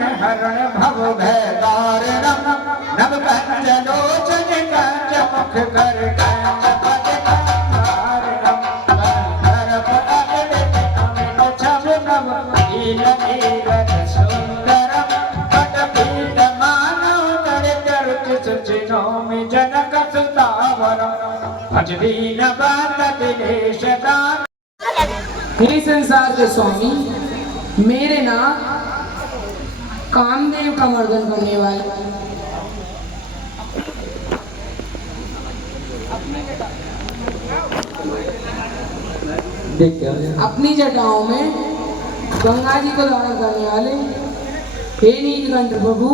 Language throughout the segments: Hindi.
मन हरण भव भय दारणम नव कंचलोचन कंच मुख कर कंच पद कंधारणम कंधर पद अमित छव नव नील नीरद सुंदरम पट पीठ मानव कर चरुच सुचिनो में जनक सुतावरम भजदीन बात दिनेश दान। हे संसार के स्वामी, मेरे नाथ कामदेव का मर्दन करने वाले अपनी जटाओं में गंगा जी को धारण करने वाले हे नीलकंठ प्रभु,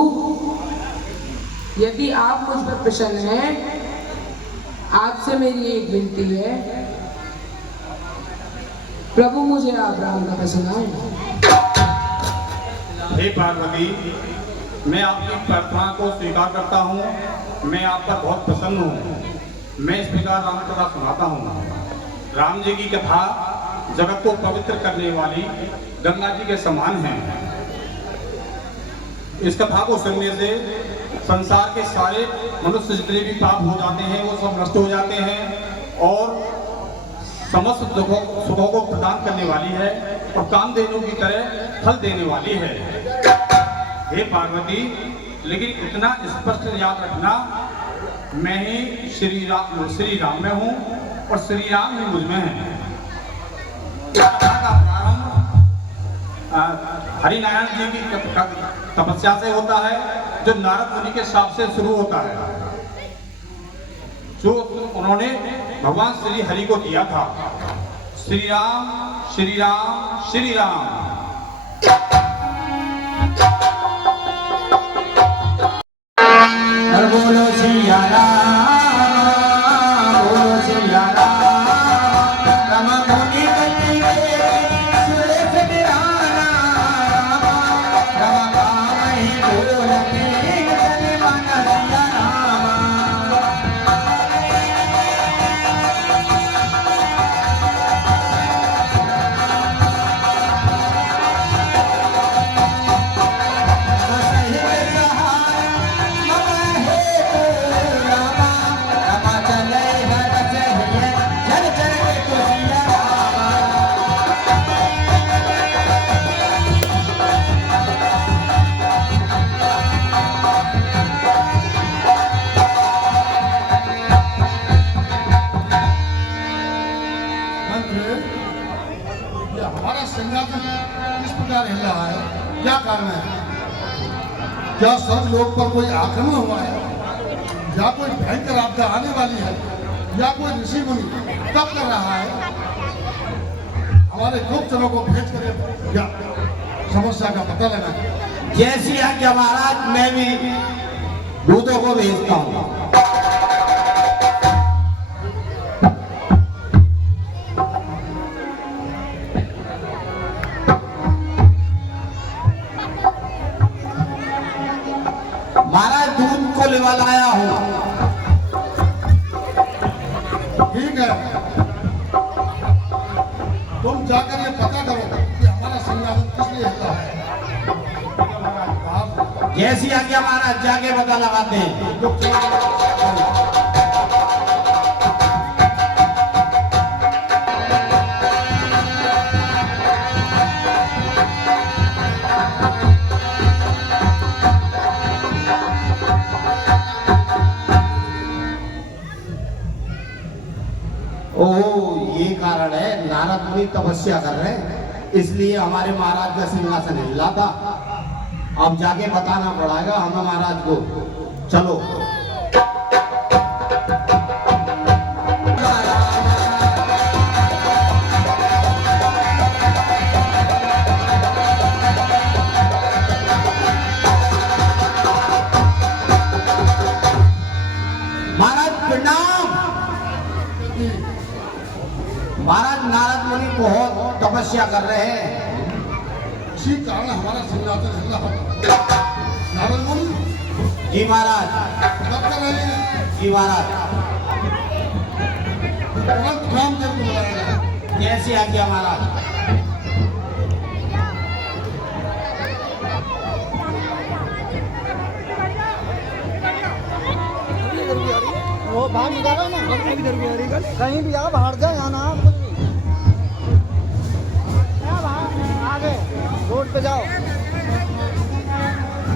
यदि आप मुझ पर प्रसन्न हैं, आपसे मेरी एक विनती है, प्रभु मुझे आप राम कथा सुनाएं। हे पार्वती, मैं आपकी प्रार्थना को स्वीकार करता हूँ। मैं आप पर बहुत प्रसन्न हूँ। मैं इस प्रकार राम कथा सुनाता हूँ। राम जी की कथा जगत को पवित्र करने वाली गंगा जी के समान है। इस कथा को सुनने से संसार के सारे मनुष्य जितने भी पाप हो जाते हैं वो सब नष्ट हो जाते हैं और समस्त सुखों को प्रदान करने वाली है और कामधेनु की तरह फल देने वाली है। हे पार्वती, लेकिन इतना स्पष्ट याद रखना, मैं ही श्री राम में हूँ और श्री राम ही मुझ में है। इस कथा का प्रारंभ हरिनारायण जी की तपस्या से होता है, जो नारद मुनि के शाप से शुरू होता है, जो उन्होंने भगवान श्री हरि को दिया था। श्री राम श्री राम श्री राम। बोलो सिया राम, बोलो सिया राम, रम मुनि गति सुरेश बिहारा रम पावहि बोलते जन मन सिया राम। हमारा सिंहासन किस प्रकार हिल रहा है, क्या कारण है? क्या स्वर्ग लोक पर कोई आक्रमण हुआ है, या कोई भयंकर आपदा आने वाली है, या कोई ऋषि मुनि तप कर रहा है? हमारे गुप्तजनों को भेज कर क्या समस्या का पता लगा। जैसी आज्ञा महाराज, मैं भी दूतों को भेजता हूँ। महाराज दूध को लेवा लाया हूँ। ठीक है, तुम जाकर ये पता करो कि हमारा सिंहासन किस लिए हिलता है। जैसी आज्ञा महाराज, जाके पता लगाते हैं। ओह, ये कारण है, नारद मुनि तपस्या कर रहे हैं, इसलिए हमारे महाराज का सिंहासन हिला था। अब जाके बताना पड़ेगा हमें महाराज को। चलो। महाराज प्रणाम। महाराज, नारद मुनि बहुत तपस्या कर रहे हैं, इसी कारण हमारा सिंहासन हिल रहा है। नारद मुनि जी महाराज। तब कर रहे हैं। जी महाराज। तुरंत काम कर बुलाया। जैसी आज्ञा महाराज। वो बाहर निकालो ना, कहीं भी आओ, बाहर जाओ, यहाँ ना आओ, कुछ भी आगे रोड पे जाओ।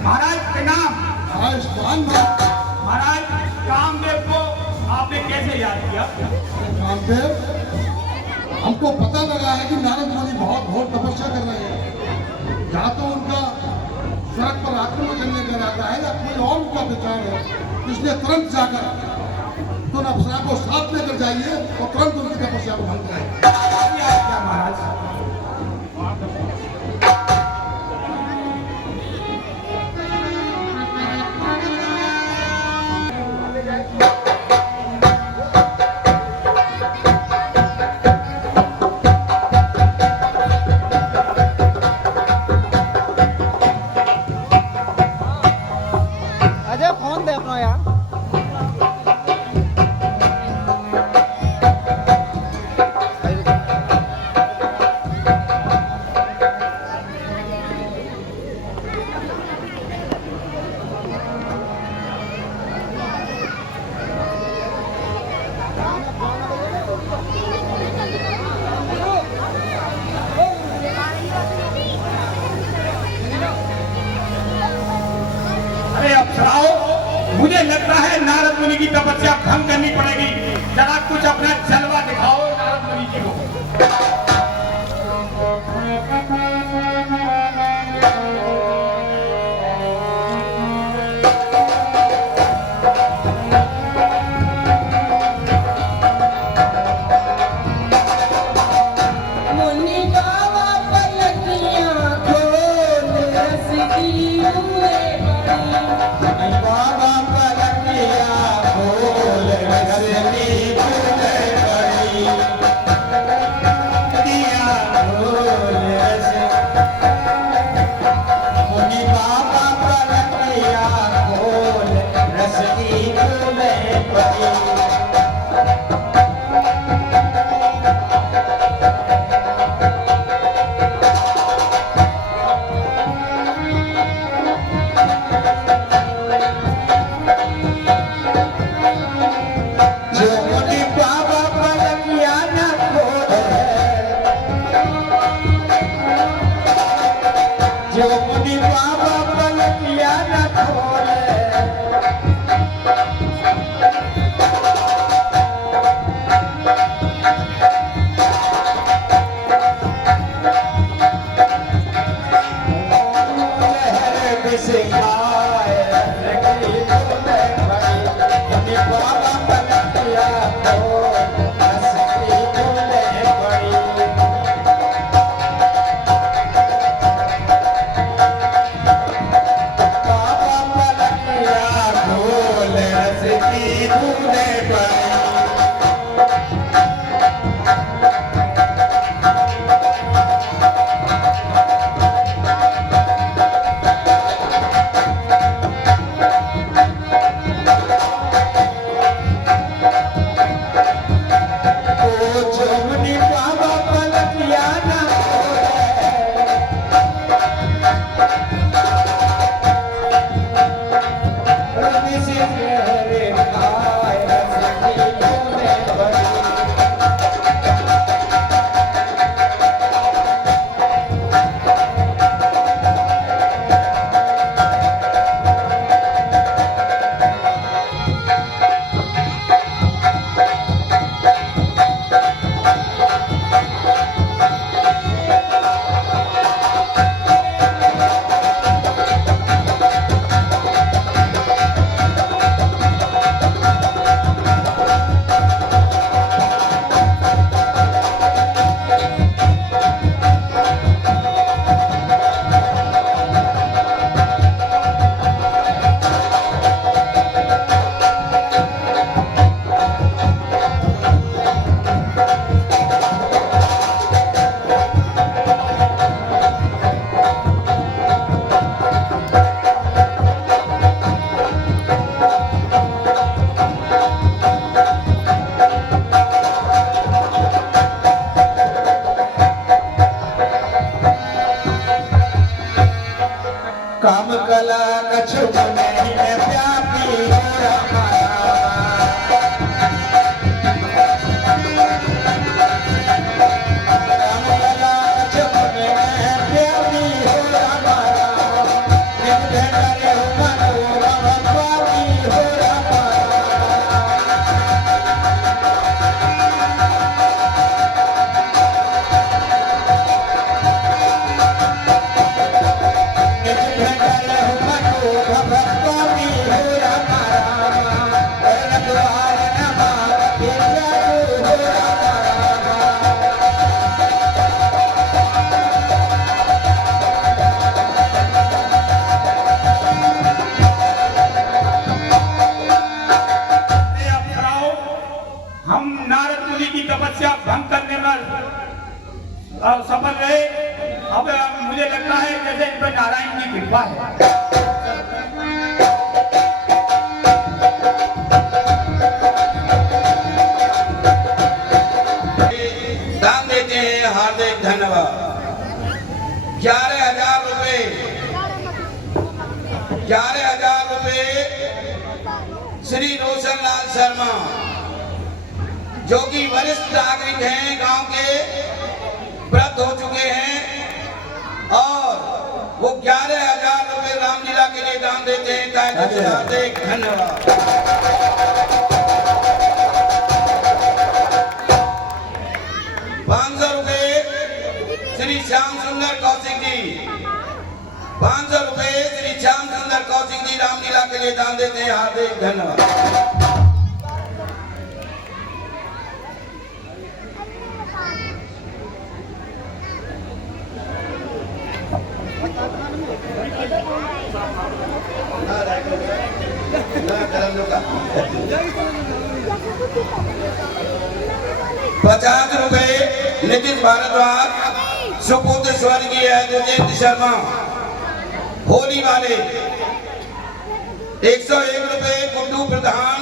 महाराज प्रणाम। आयुष्मान महाराज कामदेव को आपने कैसे याद किया? कामदेव, हमको पता लगा है कि नारद मुनि बहुत घोर तपस्या कर रहे हैं। या तो उनका सड़क पर आक्रमण करने का इरादा है या कोई और उनका विचार है, इसलिए तुरंत जाकर तुम अप्सरा को साथ लेकर जाइए और तुरंत उनकी तपस्या को भंग कराइए। क्या महाराज? अजय फोन दे अपना यार। अरे अप्सराओं, मुझे लगता है नारद मुनि की तपस्या भंग करनी पड़ेगी। जरा कुछ अपना जलवा दिखाओ नारद मुनि जी को। मुनि बाबा पलकियां खोल रस की तूने बड़ी। बाबा पलकिया खोल रसनी तूने बड़ी, दिया खोल रस। मुनि बाबा पलकिया खोल रसनी तूने बड़ी। जो मुनि बाबा पलकिया न खोले, जो मुनि बाबा पलकिया न खोले, लहर विष खाए रखी तूने बड़ी। मुनि बाबा पलकिया खोल रसनी तूने बड़ी। बाबा पलकिया खोल रसनी तूने बड़ी। ओ जो मुनि बाबा पलकिया न खोले, विष मेरे खाए रसनी तूने बड़ी। सफल रहे। अब मुझे लगता है जैसे इन पर नारायण की कृपा है। दान देते हैं, हार्दिक धन्यवाद। 11,000 रुपए, 11,000 रुपए श्री रोशन लाल शर्मा, जो कि वरिष्ठ नागरिक हैं, गांव के वृद्ध हो चुके हैं, और वो 11,000 रुपए रामलीला के लिए दान देते हैं। हार्दिक धन्यवाद। 500 रुपए श्री श्याम सुंदर कौशिक जी, 500 रुपए श्री श्याम सुंदर कौशिक जी रामलीला के लिए दान देते हैं। हार्दिक धन्यवाद। ₹50 रुपए नीतीश भारद्वाज, सुपुत्र स्वर्गीय दुजेंद्र शर्मा होली वाले। 101 रुपए गुड्डू प्रधान,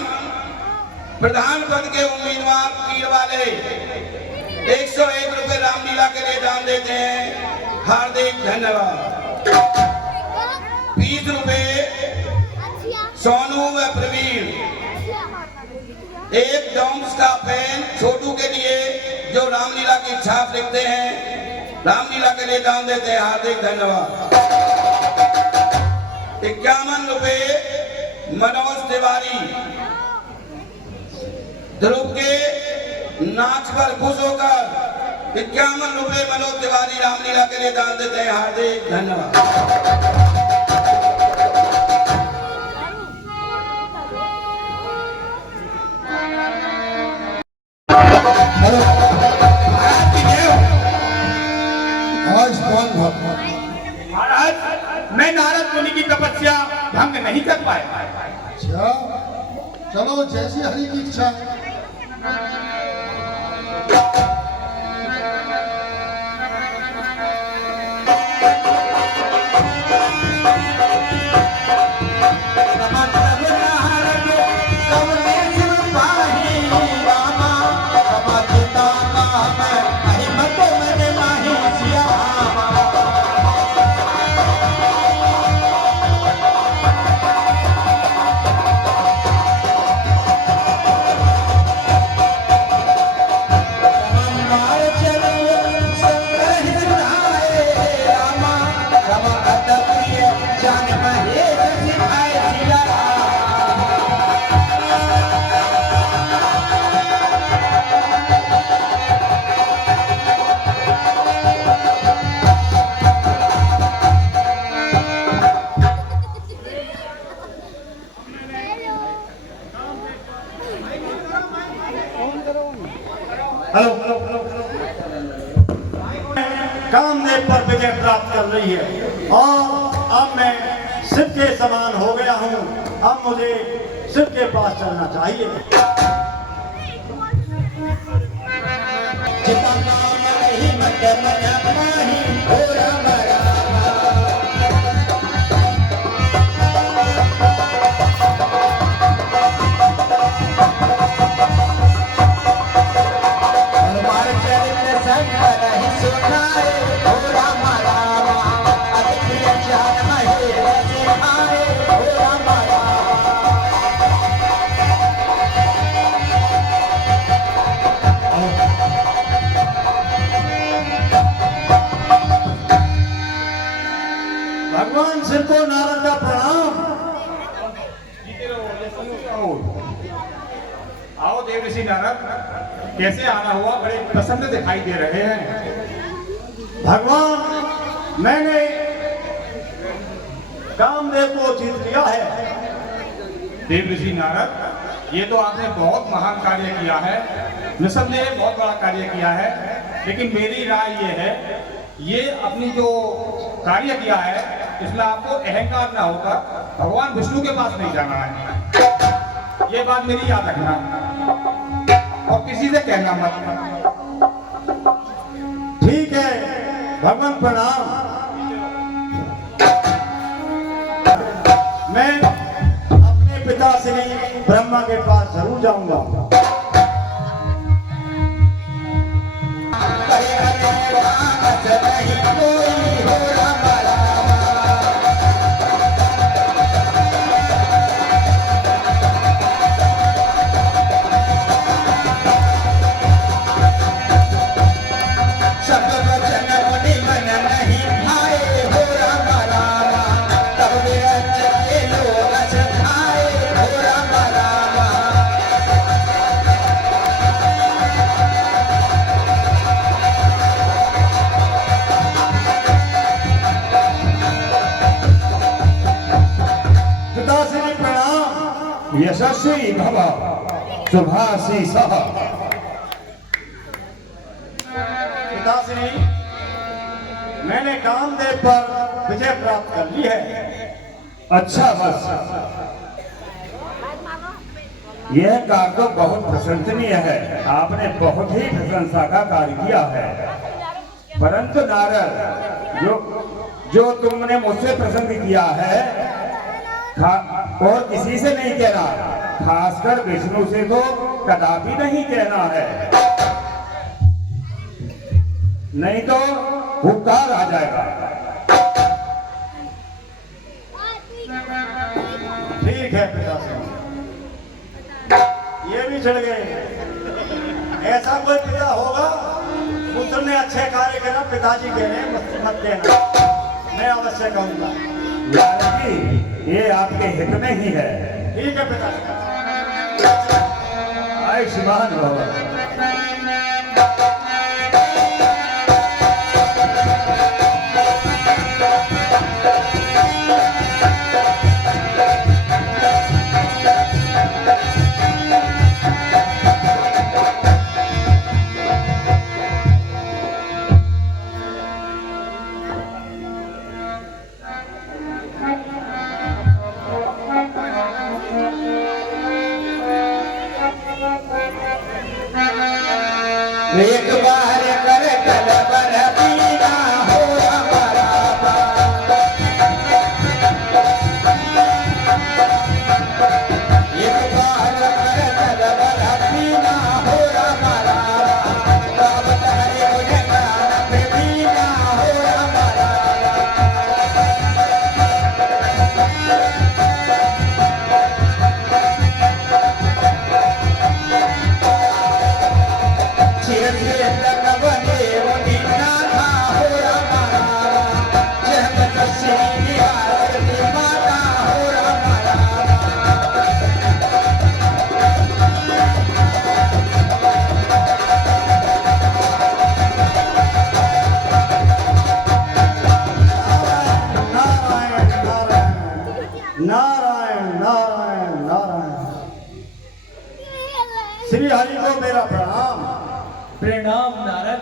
प्रधान पद के उम्मीदवार पीर वाले। 101 रुपए रामलीला के लिए दान देते हैं। हार्दिक धन्यवाद। 20 रुपए सोनू व प्रवीण, एक डोम्स का पेन छोटू के लिए, जो रामलीला की छाप लिखते हैं, रामलीला के लिए दान देते हैं। हार्दिक धन्यवाद। 51 रुपए मनोज तिवारी, ध्रुव के नाच पर खुश होकर 51 रुपए मनोज तिवारी रामलीला के लिए दान देते हैं। हार्दिक धन्यवाद। महाराज, मैं नारद मुनि की तपस्या भंग नहीं कर पाया। अच्छा, चलो जैसी हरि की इच्छा। कामदेव पर विजय प्राप्त कर रही है और अब मैं शिव के समान हो गया हूँ। अब मुझे शिव के पास चलना चाहिए। भगवान शिव को नारद का प्रणाम। आओ देव ऋषि नारद, कैसे आना हुआ? बड़े प्रसन्न दिखाई दे रहे हैं। भगवान, मैंने कामदेव को जीत लिया है। देव ऋषि नारद, ये तो आपने बहुत महान कार्य किया है, निसंदेह बहुत बड़ा कार्य किया है। लेकिन मेरी राय ये है, ये अपनी जो कार्य किया है इसमें आपको अहंकार ना होकर भगवान विष्णु के पास नहीं जाना है। ये बात मेरी याद रखना और किसी से कहना मत। ठीक है, भगवान प्रणाम। मैं अपने पिता श्री ब्रह्मा के पास जरूर जाऊंगा। यशस्वी भव शुभासी सह। पिताश्री, मैंने कामदेव पर विजय प्राप्त कर ली है। अच्छा बस, यह कार्य तो बहुत प्रशंसनीय है। आपने बहुत ही प्रशंसा का कार्य किया है। परंतु नारद, जो तुमने मुझसे प्रसन्न किया है और किसी से नहीं कहना, खासकर विष्णु से तो कदापि नहीं कहना है, नहीं तो हुक्कार आ जाएगा। ठीक है पिताश्री, ये भी चढ़ गए। ऐसा कोई पिता होगा, पुत्र ने अच्छे कार्य करा, पिताजी कह रहे हैं मत देना, मैं अवश्य कहूंगा। ये आपके हित में ही है। ठीक है पिताजी। आयुष्मान भव। एक बार कर कलबर पीना हो हमारा, एक बार कर कलबर पीना हो हमारा, तब तारे मुझे प्राण पे पीना हो हमारा। नारायण नारायण नारायण। श्री हरि को मेरा प्रणाम। प्रणाम नारद।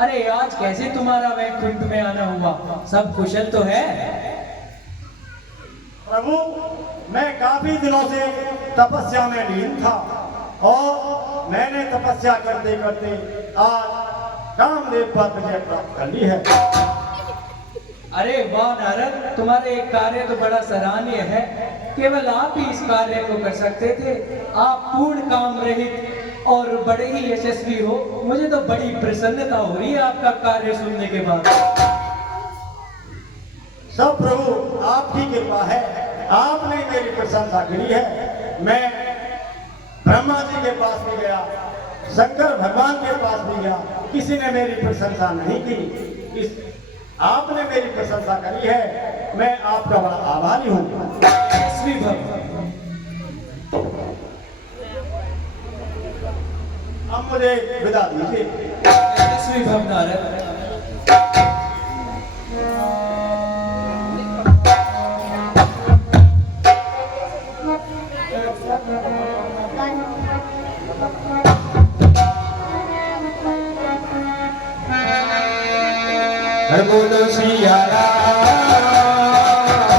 अरे आज कैसे तुम्हारा वैकुंठ में आना हुआ? सब कुशल तो है? प्रभु, मैं काफी दिनों से तपस्या में लीन था और मैंने तपस्या करते करते आज कामदेव पर विजय प्राप्त कर ली है। अरे वाह नारद, तुम्हारे एक कार्य तो बड़ा सराहनीय है। केवल आप ही इस कार्य को कर सकते थे। आप पूर्ण काम रहित और बड़े ही यशस्वी हो। मुझे तो बड़ी प्रसन्नता हो रही है आपका कार्य सुनने के बाद। सब प्रभु आपकी कृपा है, आपने मेरी प्रशंसा करी है। मैं ब्रह्मा जी के पास भी गया, शंकर भगवान के पास भी गया, किसी ने मेरी प्रशंसा नहीं की। आपने मेरी प्रशंसा करी है, मैं आपका बड़ा आभारी हूँ। यशस्वी भव। अब मुझे विदा दीजिए। यशस्वी भव नारद। बोलो सिया राम,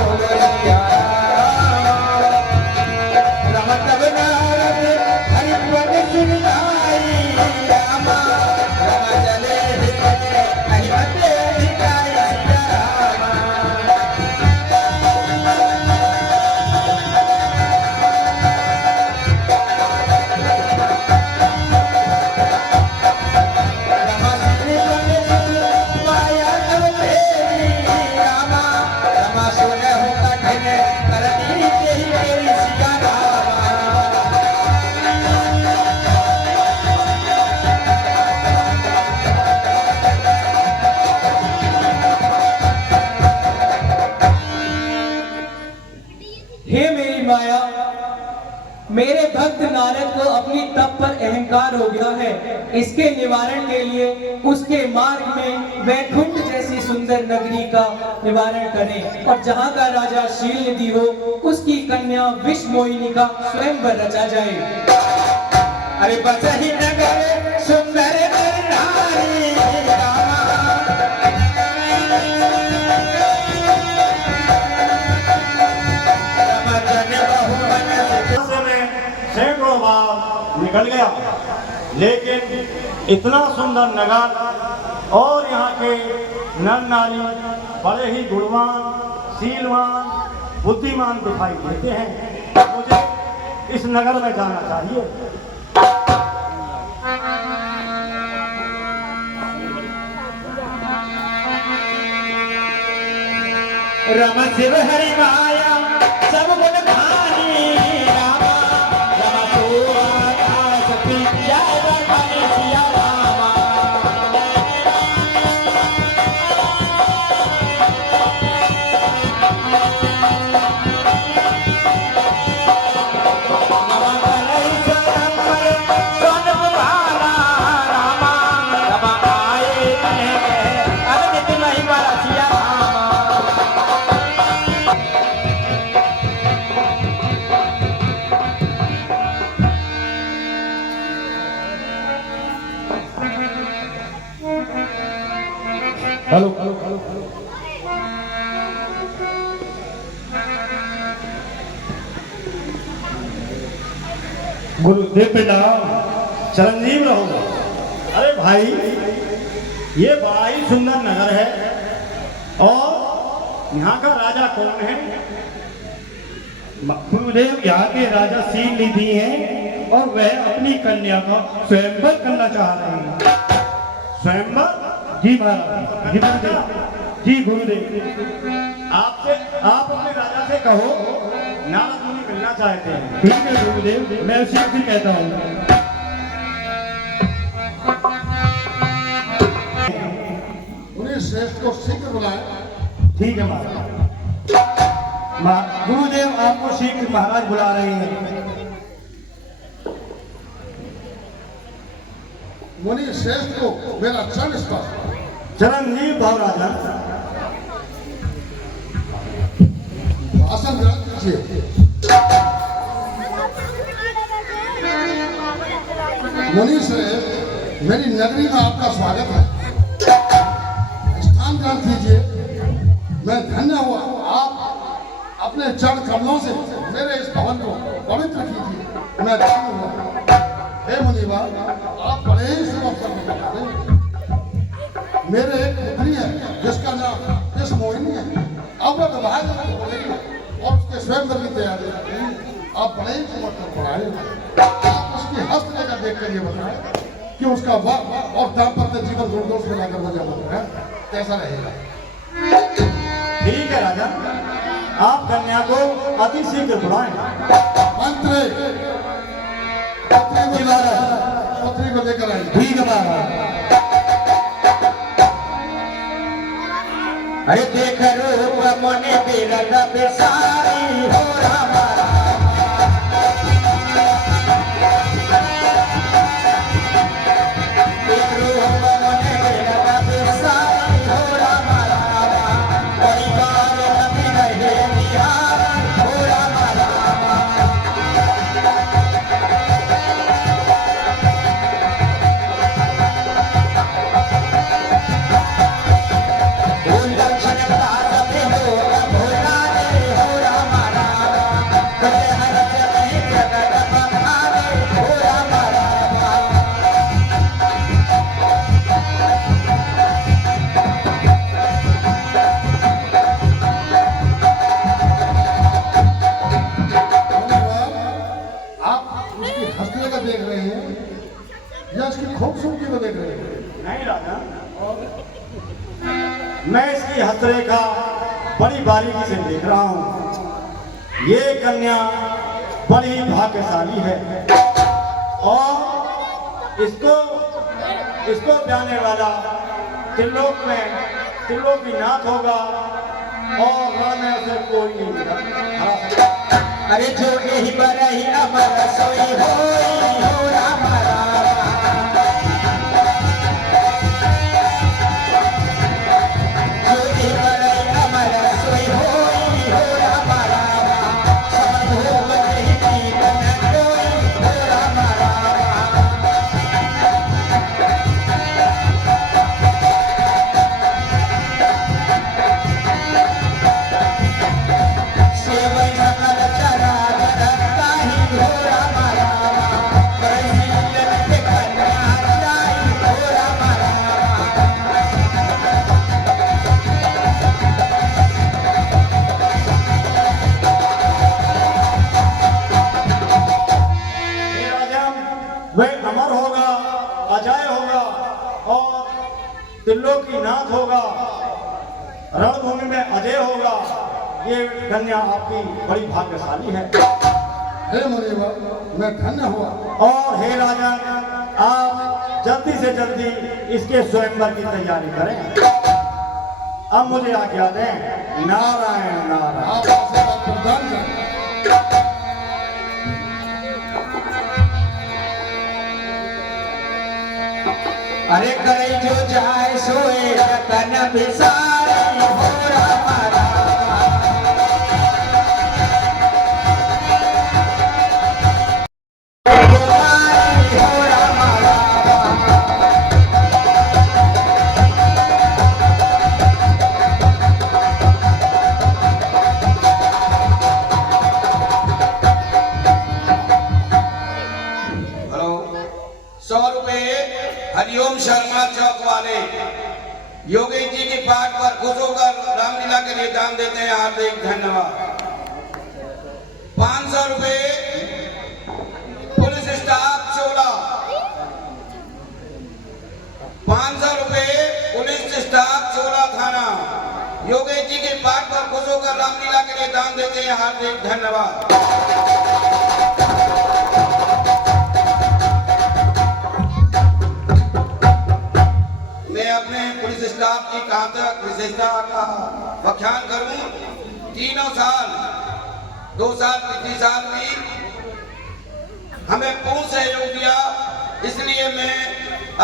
बोलो सिया राम। रमत बनारस हरिपद सुनाई, रामा रम चले हिते हरिपद हिता। अपनी तप पर अहंकार हो गया है, इसके निवारण के लिए उसके मार्ग में वैकुंठ जैसी सुंदर नगरी का निवारण करें और जहाँ का राजा शीलनिधि हो उसकी कन्या विषमोहिनी का स्वयंवर रचा जाए। अरे बस ही नगर सुंदर नारी सैकड़ों बार निकल गया, लेकिन इतना सुंदर नगर और यहाँ के नर नारी बड़े ही गुणवान, शीलवान, बुद्धिमान दिखाई देते हैं। मुझे इस नगर में जाना चाहिए। रम शिव हरि माया सब गुण खानी रामा, रमा तो आकाश पी जय बखानी सिया रामा। रमा करई स्वयं पर सोनम भाला रामा, रमा आए अब नित महिमा सिया रामा। हेलो गुरुदेव बेटा, चिरंजीव रहो। अरे भाई, ये बड़ा ही सुंदर नगर है और यहाँ का राजा कौन है? गुरुदेव, यहाँ के राजा शीलनिधि हैं और वह अपनी कन्या का स्वयंवर करना चाह रहे हैं। स्वयंवर? जी महाराज, जी गुरुदेव, जी गुरुदेव। आप अपने राजा से कहो नारद मुनि मिलना चाहते हैं। ठीक है गुरुदेव, मैं उसी से कहता हूँ। उन्हें श्रेष्ठ को शीघ्र बुलाएं। ठीक है महाराज। गुरुदेव आपको शीघ्र महाराज बुला रहे हैं। मुनि श्रेष्ठ को मेरा चरण स्पर्श। चिरंजीव भाव राजा, आसन ग्रहण कीजिए। मुनि श्रेष्ठ, मेरी नगरी में आपका स्वागत है। स्थान ग्रहण कीजिए। मैं धन्य हुआ। आप अपने चरण कमलों से मेरे इस भवन को पवित्र कीजिए। मैं धन्य हुआ। हे मुनिवर, आप बड़े ही शुभ अवसर पर पधारे। मेरे एक पुत्री है जिसका नाम विषमोहिनी है। अब वह विवाह होगी और उसके स्वयंवर की तैयारी करते हैं। आप बड़े ही शुभ अवसर पर आए। आप उसकी हस्तरेखा देखकर ये बताएं कि उसका वह और दाम्पत्य जीवन गुणदोष मिलाकर वजह है कैसा रहेगा। ठीक है राजा, आप कन्या को अति शीघ्र बुलाएं। मंत्री पत्री को लेकर आए। ठीक है महाराज। अरे देख रूप मने बिरद बेसारी हो रामा, देख रूप मने बिरद बेसारी हो रामा, परिवार नबी रहे निहारी हो रामा। खूबसूरती को देख रहे हैं? नहीं राजा, मैं इसकी हस्तरेखा बड़ी बारीकी से देख रहा हूँ। ये कन्या बड़ी भाग्यशाली है और इसको ब्याने वाला त्रिलोक में त्रिलोकीनाथ होगा और रण में उसे कोई नहीं हरा सकता। अरे जो यही बरही अमर सोई हो वह अमर होगा, अजय होगा और त्रिलोकीनाथ होगा, रणभूमि में अजय होगा। ये कन्या आपकी बड़ी भाग्यशाली है। हे मुनीवर, मैं धन्य हुआ। और हे राजा, आप जल्दी से जल्दी इसके स्वयंवर की तैयारी करें। अब मुझे आज्ञा दें। नारायण नारायण। आप आशीर्वाद प्रदान करें। अरे करे जो जाए सोए रतन बिसारी हो हमारा। हरिओम शर्मा चौक वाले योगेश जी के पाठ पर खुश होकर रामलीला के लिए दान देते हैं, हार्दिक धन्यवाद। 500 रुपए पुलिस स्टाफ चोला, 500 रुपए पुलिस स्टाफ चोला थाना योगेश जी के पाठ पर खुश होकर रामलीला के लिए दान देते हैं, हार्दिक धन्यवाद। मैं अपने पुलिस स्टाफ की कहां तक विशेषता का व्याख्यान करूं। तीनों साल, 2 साल पिछले साल भी हमें पूर्ण सहयोग दिया, इसलिए मैं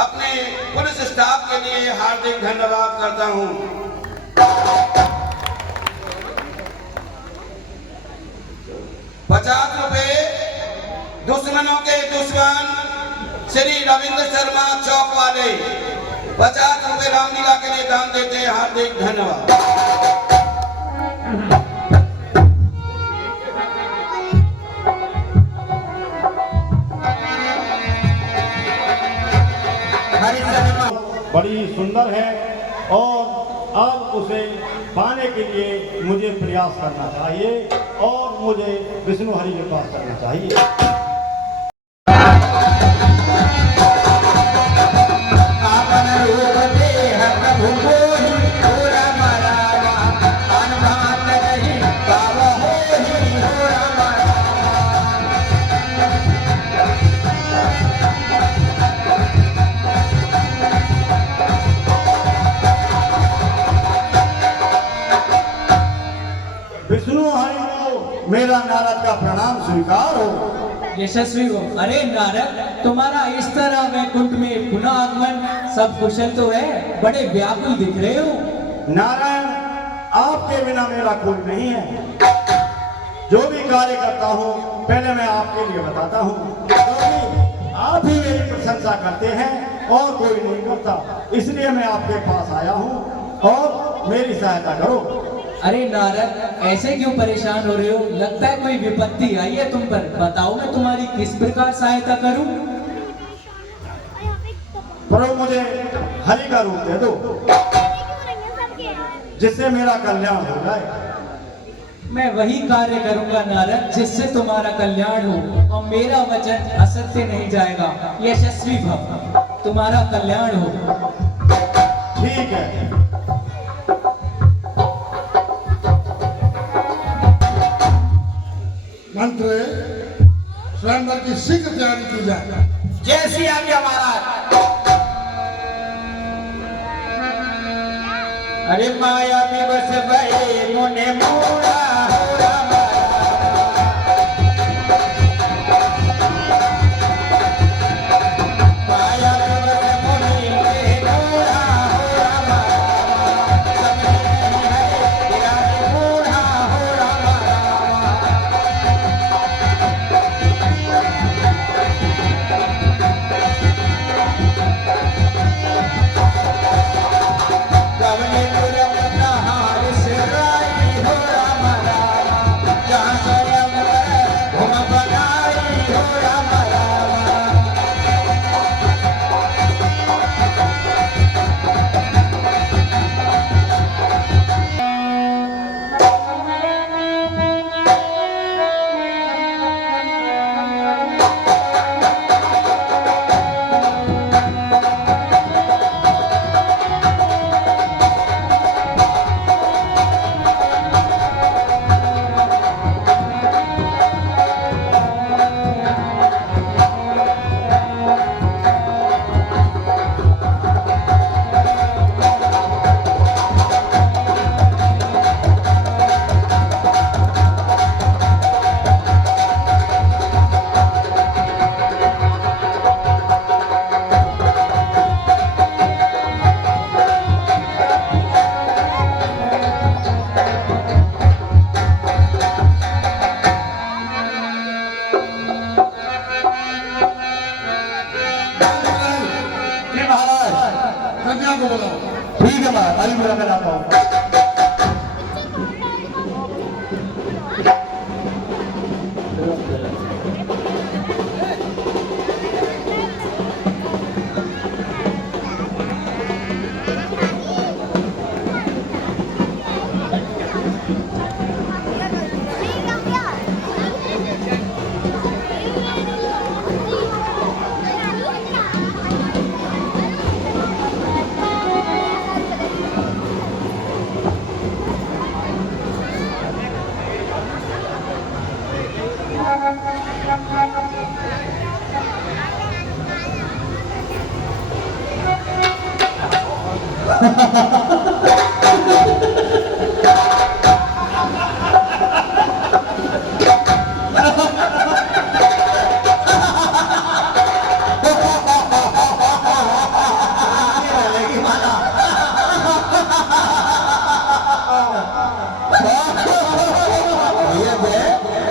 अपने पुलिस स्टाफ के लिए हार्दिक धन्यवाद करता हूं। 50 रुपए दुश्मनों के दुश्मन श्री रविंद्र शर्मा चौक वाले 50 रुपए रामलीला के लिए दान देते हैं, हार्दिक धन्यवाद। बड़ी सुंदर है और अब उसे पाने के लिए मुझे प्रयास करना चाहिए और मुझे विष्णु हरि के पास करना चाहिए। विष्णु हरि को मेरा नारद का प्रणाम स्वीकार हो। यशस्वी हो। अरे नारद, तुम्हारा इस तरह वैकुंठ में पुनः आगमन, सब कुशल तो है? बड़े व्याकुल दिख रहे हो। नारायण, आपके बिना मेरा कोई नहीं है। जो भी कार्य करता हूँ पहले मैं आपके लिए बताता हूँ, क्योंकि आप ही मेरी प्रशंसा करते हैं और कोई नहीं करता, इसलिए मैं आपके पास आया हूँ और मेरी सहायता करो। अरे नारद, ऐसे क्यों परेशान हो रहे हो? लगता है कोई विपत्ति आई है तुम पर। बताओ मैं तुम्हारी किस प्रकार सहायता करूं? प्रभु, मुझे हरि का रूप दे दो जिससे मेरा कल्याण हो जाए। मैं वही कार्य करूंगा नारद जिससे तुम्हारा कल्याण हो, और मेरा वचन असत्य नहीं जाएगा। यशस्वी भव, तुम्हारा कल्याण हो। ठीक है। मंत्र स्वयंवर की शीघ्र तैयारी की जाए। जैसी आज्ञा महाराज। अरे माया दिवस भये मुने मूड़ा हो रामा। माया दिवस मुने मूड़ा हो रामा। समय नहीं है तेरा मूड़ा हो रामा। गवने तुरंत हार से राई हो रामा। माला को बुलाओ। ठीक है महाराज, अभी बुला कर आता हूँ।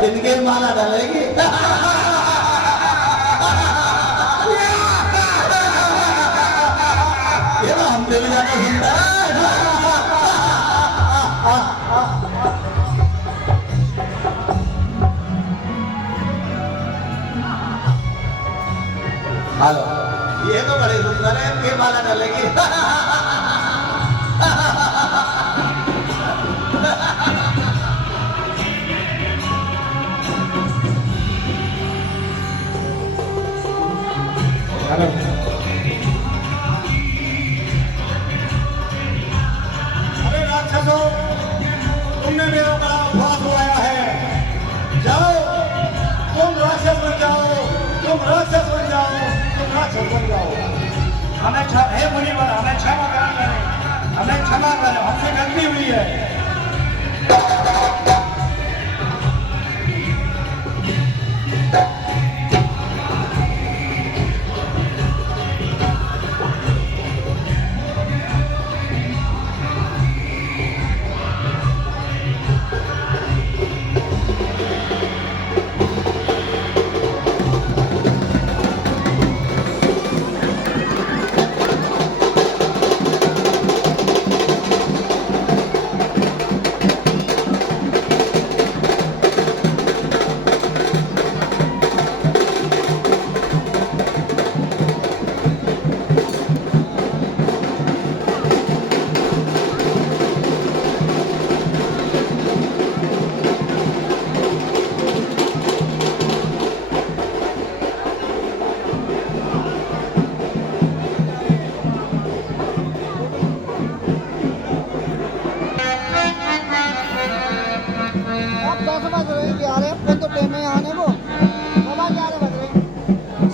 इनके माला डालेगी। ये तो हमसे भी ज्यादा सुंदर है। हेलो, ये तो बड़े सुंदर है, इनके माला डालेगी। हेलो, अरे राक्षसों, तुमने मेरा बड़ा अपराध हुआया है। जाओ, तुम राक्षस बन जाओ, तुम राक्षस बन जाओ, तुम राक्षस बन जाओ। हमें हे मुनिवर, हमें क्षमा करें, हमें क्षमा करें, हमसे गलती हुई है।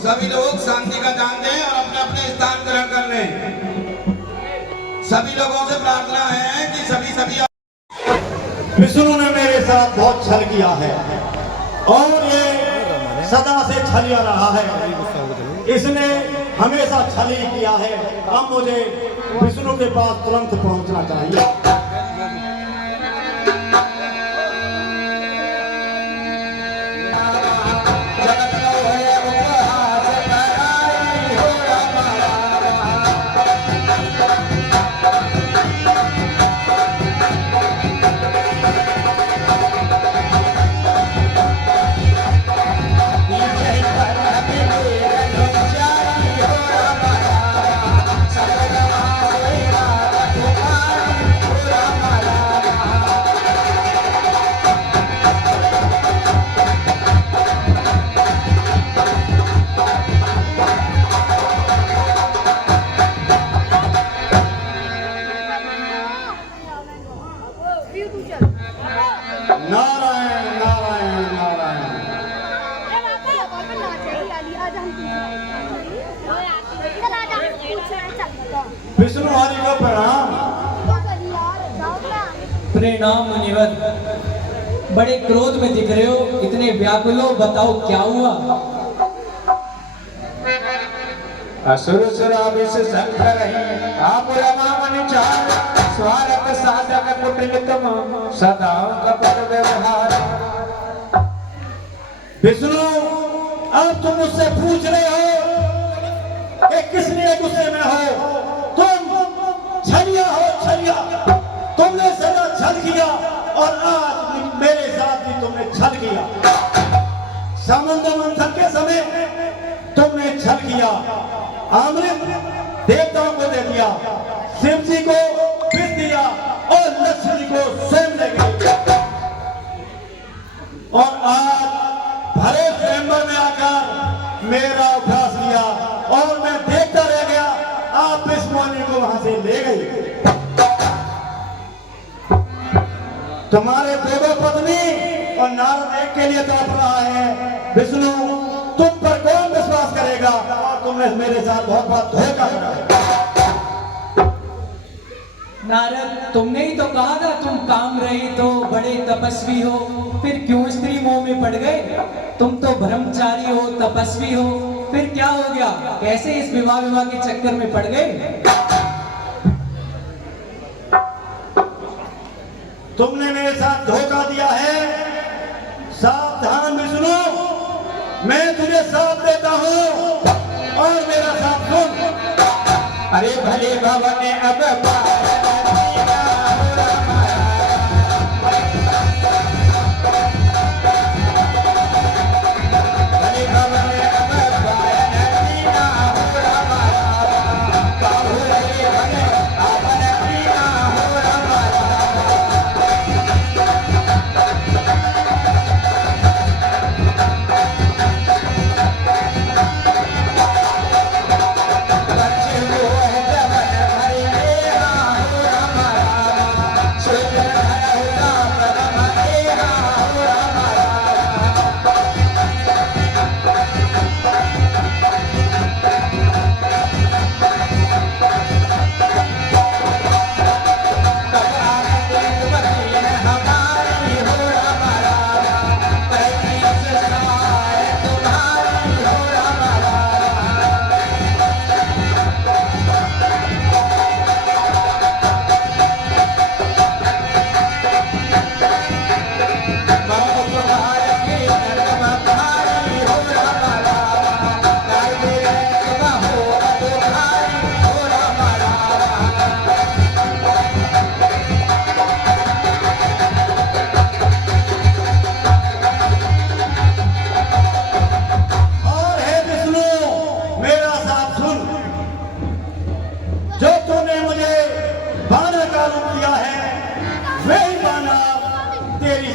सभी लोग शांति का दान दें और अपने अपने स्थान ग्रहण कर लें। सभी लोगों से प्रार्थना है कि सभी विष्णु ने मेरे साथ बहुत छल किया है और ये सदा से छलिया रहा है। इसने हमेशा छल ही किया है। अब मुझे विष्णु के पास तुरंत पहुंचना चाहिए। नारायण नारायण नारायण। विष्णु हरि को प्रणाम। प्रणाम मुनिवर। बड़े क्रोध में दिख रहे हो, इतने व्याकुल हो, बताओ क्या हुआ? असुर सुराविष शंकर आप रमामन चार स्वार्थ साधक कुटिलतम सदा कपट व्यवहार। विष्णु, अब तुम मुझसे पूछ रहे हो कि किस लिए गुस्से में हो? तुम समुद्र मंथन के समय तुमने छल किया, अमृत देवताओं को दे दिया, शिव जी को विष दिया और लक्ष्मी जी को स्वयं दे गई। और आज भरे स्वयंवर में आकर मेरा उपहास लिया और मैं देखता रह गया, आप इस मोनी को वहां से ले गई। तुम्हारे देवो पत्नी और नारद एक के लिए तड़प रहा है। विष्णु, तुम पर कौन विश्वास करेगा? और तुमने मेरे साथ बहुत बहुत धोखा करा है। नारद, तुमने ही तो कहा था तुम काम रहित हो, बड़े तपस्वी हो, फिर क्यों स्त्री मोह में पड़ गए? तुम तो ब्रह्मचारी हो, तपस्वी हो, फिर क्या हो गया? कैसे इस विवाह के चक्कर में पड़ गए? तुमने मेरे साथ धोखा दिया है। सावधान विष्णु, मैं तुझे साथ देता हूँ और मेरा साथ सुन। अरे भले भवन अब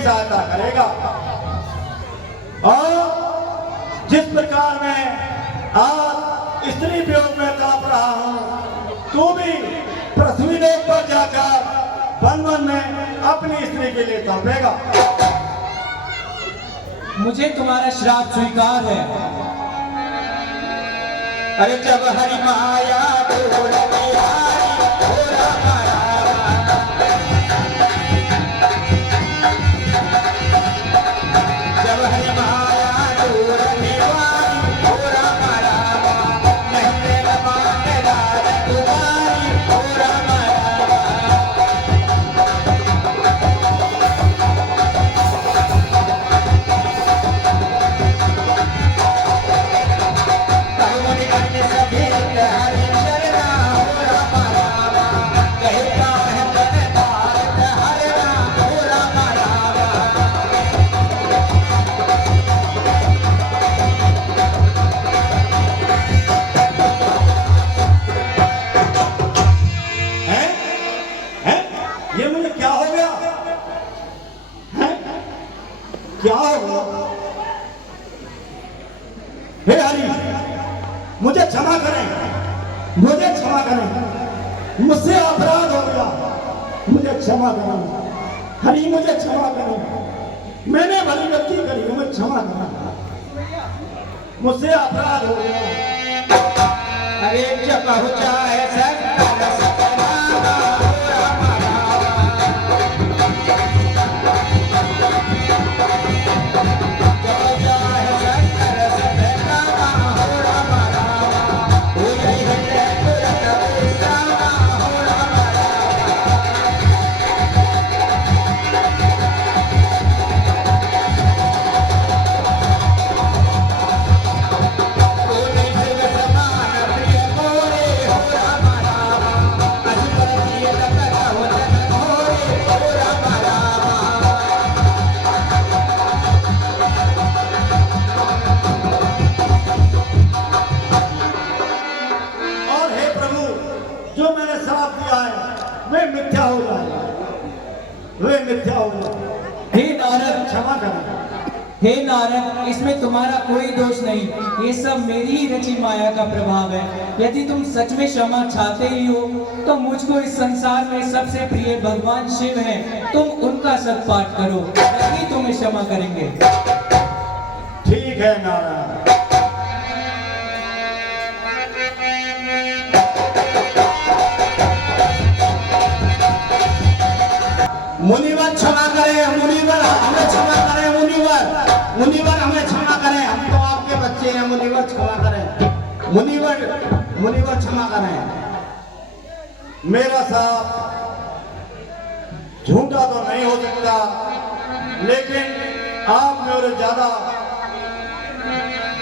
सहायता करेगा। और जिस प्रकार मैं आज स्त्री वियोग में तड़प रहा हूं, तू भी पृथ्वी लोक पर जाकर वन वन में अपनी स्त्री के लिए तड़पेगा। मुझे तुम्हारा श्राप स्वीकार है। अरे जब हरि माया क्या हो? हे हरि, मुझे क्षमा करें, मुझे क्षमा करें, मुझसे अपराध हो गया, मुझे क्षमा करें। हरि मुझे क्षमा करें, मैंने भली गलती करी, मुझे क्षमा करें, मुझसे अपराध हो गया। अरे जब पहुंचा है वे मिथ्या हो जाए, वे मिथ्या हो जाए। हे नारद, क्षमा करें। हे नारद, इसमें तुम्हारा कोई दोष नहीं, ये सब मेरी ही रची माया का प्रभाव है। यदि तुम सच में क्षमा चाहते ही हो तो मुझको इस संसार में सबसे प्रिय भगवान शिव हैं, तुम उनका सत्पाठ करो, तभी तुम्हें क्षमा करेंगे। ठीक है नारायण। मुनिवर क्षमा करें, मुनिवर हमें क्षमा करें, मुनिवर हमें क्षमा करें, हम तो आपके बच्चे हैं, मुनिवर क्षमा करें, मुनिवर क्षमा करें। मेरा साहब झूठा तो नहीं हो सकता, लेकिन आप मेरे ज्यादा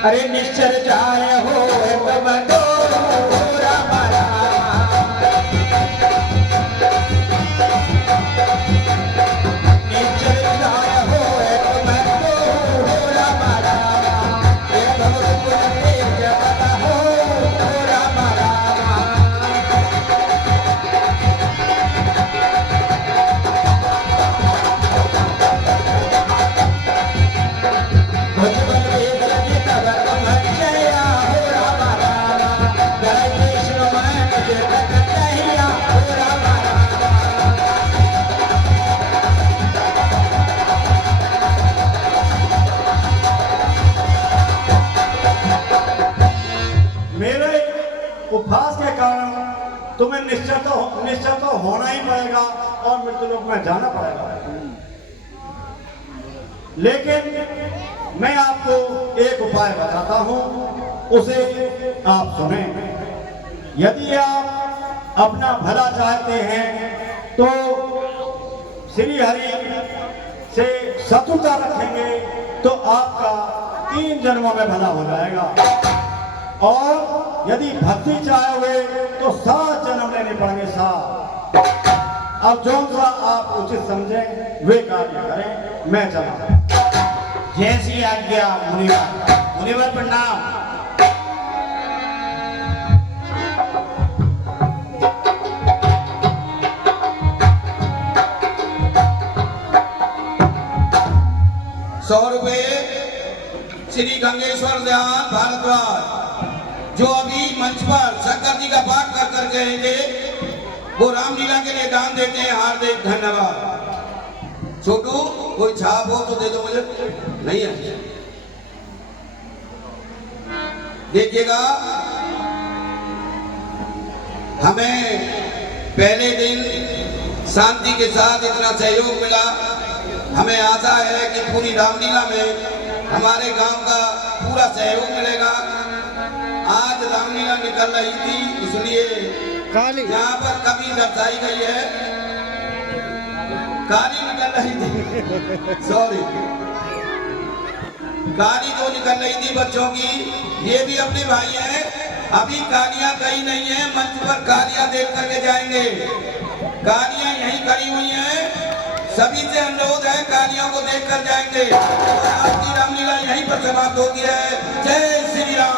अरे निश्चर जाए हो उपहास के कारण तुम्हें निश्चय तो होना ही पड़ेगा और मृत्युलोक में जाना पड़ेगा। लेकिन मैं आपको एक उपाय बताता हूं, उसे आप सुने। यदि आप अपना भला चाहते हैं तो श्री हरि से शत्रुता रखेंगे तो आपका 3 जन्मों में भला हो जाएगा, और यदि भक्ति चाहोगे तो 7 जन्म लेने पड़ेंगे, 7। अब जो सा आप उचित समझें वे कार्य करें, मैं चला। जैसी आज्ञा मुनिवर प्रणाम। श्री गंगेश्वर ध्यान भारद्वाज जो अभी मंच पर शंकर जी का पाठ कर कर गए थे, वो रामलीला के लिए दान देते हैं। हार्दिक धन्यवाद। छोटू कोई छाप हो तो दे दो मुझे। नहीं है, देखिएगा हमें पहले दिन शांति के साथ इतना सहयोग मिला। हमें आशा है कि पूरी रामलीला में हमारे गांव का पूरा सहयोग मिलेगा। आज रामलीला निकल रही थी, इसलिए यहाँ पर कमी दर्शाई गई है। काली निकल रही थी, सॉरी, काली तो निकल रही थी बच्चों की। ये भी अपने भाई हैं। अभी कालियां कहीं नहीं है, मंच पर कालियां देख करके जाएंगे। कालियां यहीं खड़ी हुई हैं। सभी से अनुरोध है, कालियों को देखकर जाएंगे। और आज की रामलीला यहीं पर समाप्त होती है। जय श्री राम।